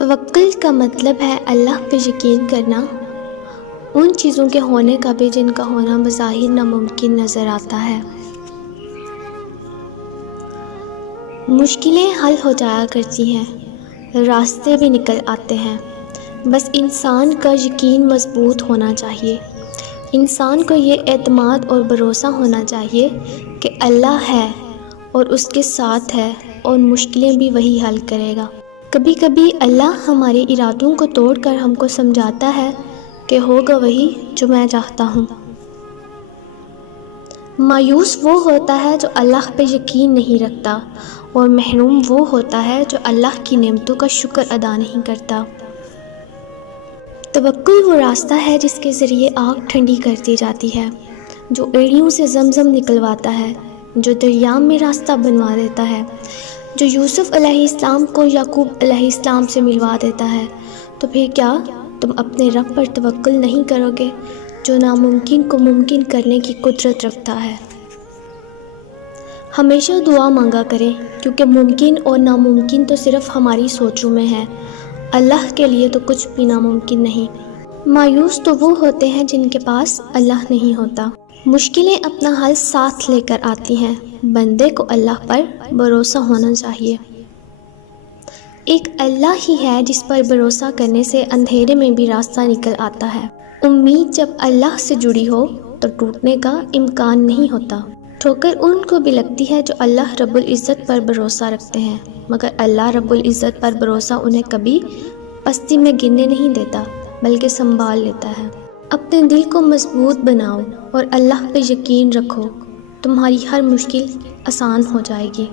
توکل کا مطلب ہے اللہ پہ یقین کرنا، ان چیزوں کے ہونے کا بھی جن کا ہونا بظاہر ناممکن نظر آتا ہے۔ مشکلیں حل ہو جایا کرتی ہیں، راستے بھی نکل آتے ہیں، بس انسان کا یقین مضبوط ہونا چاہیے۔ انسان کو یہ اعتماد اور بھروسہ ہونا چاہیے کہ اللہ ہے اور اس کے ساتھ ہے اور مشکلیں بھی وہی حل کرے گا۔ کبھی کبھی اللہ ہمارے ارادوں کو توڑ کر ہم کو سمجھاتا ہے کہ ہوگا وہی جو میں چاہتا ہوں۔ مایوس وہ ہوتا ہے جو اللہ پہ یقین نہیں رکھتا، اور محروم وہ ہوتا ہے جو اللہ کی نعمتوں کا شکر ادا نہیں کرتا۔ توکل وہ راستہ ہے جس کے ذریعے آگ ٹھنڈی کر دی جاتی ہے، جو ایڑیوں سے زمزم نکلواتا ہے، جو دریا میں راستہ بنوا دیتا ہے، جو یوسف علیہ السلام کو یعقوب علیہ السلام سے ملوا دیتا ہے۔ تو پھر کیا تم اپنے رب پر توکل نہیں کرو گے جو ناممکن کو ممکن کرنے کی قدرت رکھتا ہے؟ ہمیشہ دعا مانگا کریں، کیونکہ ممکن اور ناممکن تو صرف ہماری سوچوں میں ہے، اللہ کے لیے تو کچھ بھی ناممکن نہیں۔ مایوس تو وہ ہوتے ہیں جن کے پاس اللہ نہیں ہوتا۔ مشکلیں اپنا حل ساتھ لے کر آتی ہیں، بندے کو اللہ پر بھروسہ ہونا چاہیے۔ ایک اللہ ہی ہے جس پر بھروسہ کرنے سے اندھیرے میں بھی راستہ نکل آتا ہے۔ امید جب اللہ سے جڑی ہو تو ٹوٹنے کا امکان نہیں ہوتا۔ ٹھوکر ان کو بھی لگتی ہے جو اللہ رب العزت پر بھروسہ رکھتے ہیں، مگر اللہ رب العزت پر بھروسہ انہیں کبھی پستی میں گرنے نہیں دیتا، بلکہ سنبھال لیتا ہے۔ اپنے دل کو مضبوط بناؤ اور اللہ پہ یقین رکھو، تمہاری ہر مشکل آسان ہو جائے گی۔